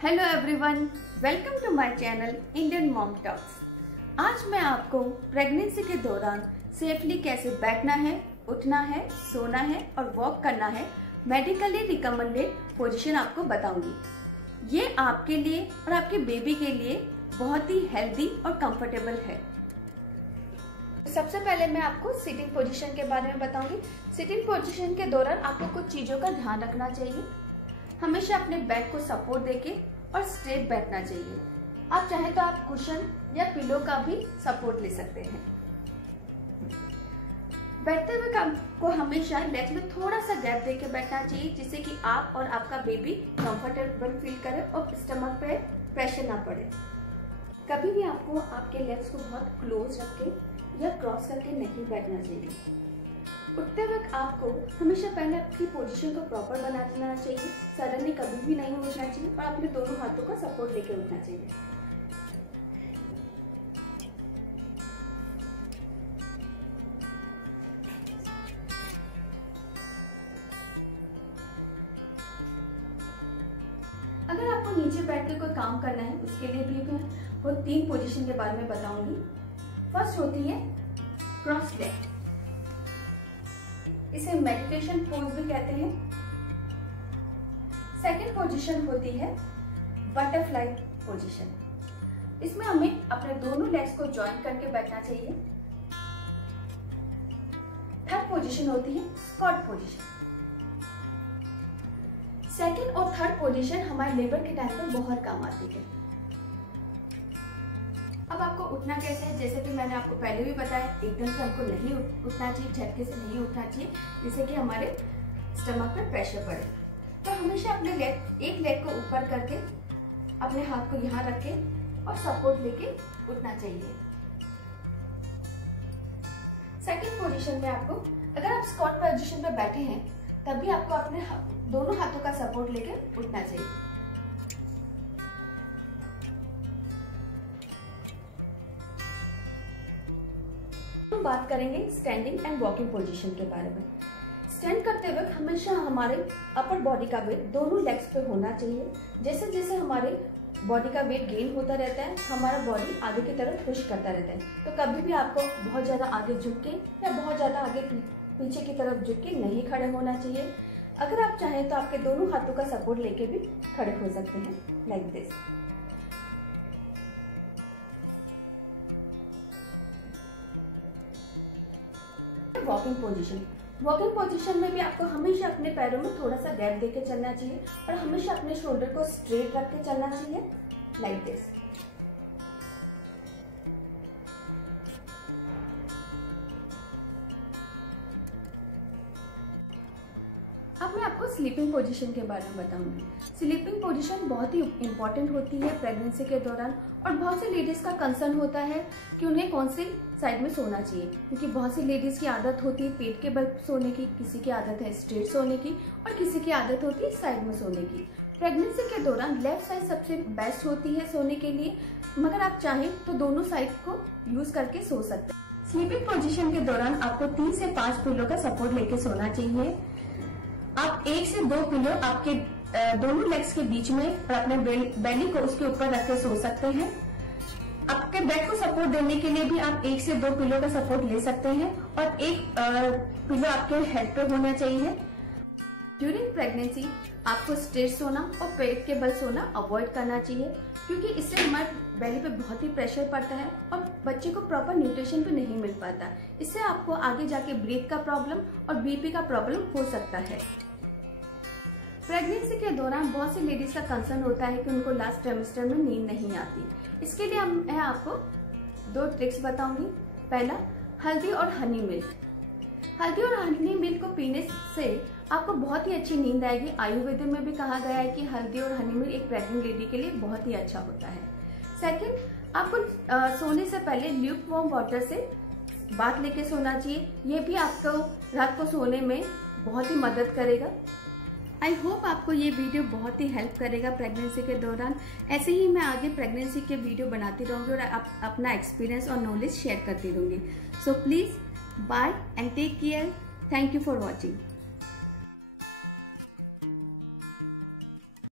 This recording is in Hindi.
Hello everyone, welcome to my channel Indian mom talks. आज मैं आपको प्रेगनेंसी के दौरान सेफली कैसे बैठना है, उठना है, सोना है और वॉक करना है, मेडिकली रिकमेंडेड पोजीशन आपको बताऊंगी। ये आपके लिए और आपके बेबी के लिए बहुत ही हेल्दी और कंफर्टेबल है। सबसे पहले मैं आपको सिटिंग पोजीशन के बारे में बताऊंगी। सिटिंग पोजीशन के दौरान आपको कुछ चीजों का ध्यान रखना चाहिए। हमेशा अपने बैक को सपोर्ट देके और स्ट्रेट बैठना चाहिए। आप चाहें तो आप कुशन या पिलो का भी सपोर्ट ले सकते हैं। बैठते हुए आपको हमेशा लेग में थोड़ा सा गैप देके बैठना चाहिए, जिससे कि आप और आपका बेबी कंफर्टेबल फील करे और स्टमक पे प्रेशर ना पड़े। कभी भी आपको आपके लेग्स को बहुत क्लोज रख के या क्रॉस करके नहीं बैठना चाहिए। उठते वक्त आपको हमेशा पहले अपनी पोजीशन को प्रॉपर बना लेना चाहिए। सडनली कभी भी नहीं उठना चाहिए और अपने दोनों हाथों का सपोर्ट लेके उठना चाहिए। अगर आपको नीचे बैठ के कोई काम करना है, उसके लिए भी मैं वो 3 पोजीशन के बारे में बताऊंगी। फर्स्ट होती है क्रॉस लेग, इसे मेडिटेशन पोज भी कहते हैं। सेकंड पोजीशन होती है बटरफ्लाई पोजीशन। इसमें हमें अपने दोनों लेग्स को जॉइन करके बैठना चाहिए। थर्ड पोजीशन होती है स्क्वाट पोजीशन। सेकंड और थर्ड पोजीशन हमारे लेबर के टाइम पर बहुत काम आती है। अब आपको उठना कैसे है, जैसे कि मैंने आपको पहले भी बताया, एकदम से हमको नहीं उठना चाहिए, झटके से नहीं उठना चाहिए, जिससे कि हमारे स्टमक पे प्रेशर पड़े। तो हमेशा अपने एक लेग को ऊपर करके अपने हाथ को यहाँ रख के और सपोर्ट लेके उठना चाहिए। सेकंड पोजीशन में आपको, अगर आप स्क्वाट पोजीशन पे बैठे हैं, तब भी आपको अपने दोनों हाथों का सपोर्ट लेके उठना चाहिए। हम बात करेंगे स्टैंडिंग एंड वॉकिंग पोजीशन के बारे में। स्टैंड करते वक्त हमेशा हमारे अपर बॉडी का वेट दोनों लेग्स पे होना चाहिए। जैसे जैसे हमारे बॉडी का वेट गेन होता रहता है, हमारा बॉडी आगे की तरफ पुश करता रहता है। तो कभी भी आपको बहुत ज्यादा आगे झुक के या बहुत ज्यादा आगे पीछे की तरफ झुक के नहीं खड़े होना चाहिए। अगर आप चाहें तो आपके दोनों हाथों का सपोर्ट लेके भी खड़े हो सकते हैं, like this. Walking position. Walking position में भी आपको हमेशा अपने पैरों में थोड़ा सा गैप देके चलना चाहिए और हमेशा अपने शोल्डर को स्ट्रेट रख के चलना चाहिए, लाइक दिस। अब मैं आपको स्लीपिंग पोजीशन के बारे में बताऊंगी। स्लीपिंग पोजीशन बहुत ही इंपॉर्टेंट होती है प्रेगनेंसी के दौरान, और बहुत सी लेडीज का कंसर्न होता है कि उन्हें कौन सी साइड में सोना चाहिए, क्योंकि बहुत सी लेडीज की आदत होती है पेट के बल सोने की, किसी की आदत है स्ट्रेट सोने की और किसी की आदत होती है साइड में सोने की। प्रेगनेंसी के दौरान लेफ्ट साइड सबसे बेस्ट होती है सोने के लिए, मगर आप चाहें तो दोनों साइड को यूज करके सो सकते हैं। स्लीपिंग पोजीशन के दौरान आपको 3 से 5 पिलो का सपोर्ट लेके सोना चाहिए। आप 1 से 2 पिलो आपके दोनों लेग्स के बीच में और अपने बेली को उसके ऊपर रख के सो सकते हैं। आपके बैक को सपोर्ट देने के लिए भी आप 1 से 2 पिलो का सपोर्ट ले सकते हैं और एक पिलो आपके हेड पे होना चाहिए। ड्यूरिंग प्रेगनेंसी आपको स्ट्रेट सोना और पेट के बल सोना अवॉइड करना चाहिए, क्योंकि इससे हमारे बेली पे बहुत ही प्रेशर पड़ता है और बच्चे को प्रॉपर न्यूट्रिशन भी नहीं मिल पाता। इससे आपको आगे जाके ब्रीथ का प्रॉब्लम और बीपी का प्रॉब्लम हो सकता है। प्रेगनेंसी के दौरान बहुत सी लेडीज का कंसर्न होता है कि उनको लास्ट ट्राइमेस्टर में नींद नहीं आती। इसके लिए मैं आपको 2 ट्रिक्स बताऊंगी। पहला, हल्दी और हनी मिल्क। हल्दी और हनी मिल्क को पीने से आपको बहुत ही अच्छी नींद आएगी। आयुर्वेद में भी कहा गया है कि हल्दी और हनी मिल्क एक प्रेग्नेंट लेडी के लिए बहुत ही अच्छा होता है। सेकंड, आपको सोने से पहले ल्यूक वार्म वाटर से बाथ लेके सोना चाहिए। ये भी आपको रात को सोने में बहुत ही मदद करेगा। आई होप आपको ये वीडियो बहुत ही हेल्प करेगा प्रेगनेंसी के दौरान। ऐसे ही मैं आगे प्रेगनेंसी के वीडियो बनाती रहूँगी और अपना एक्सपीरियंस और नॉलेज शेयर करती रहूँगी। So please bye and take care. Thank you for watching.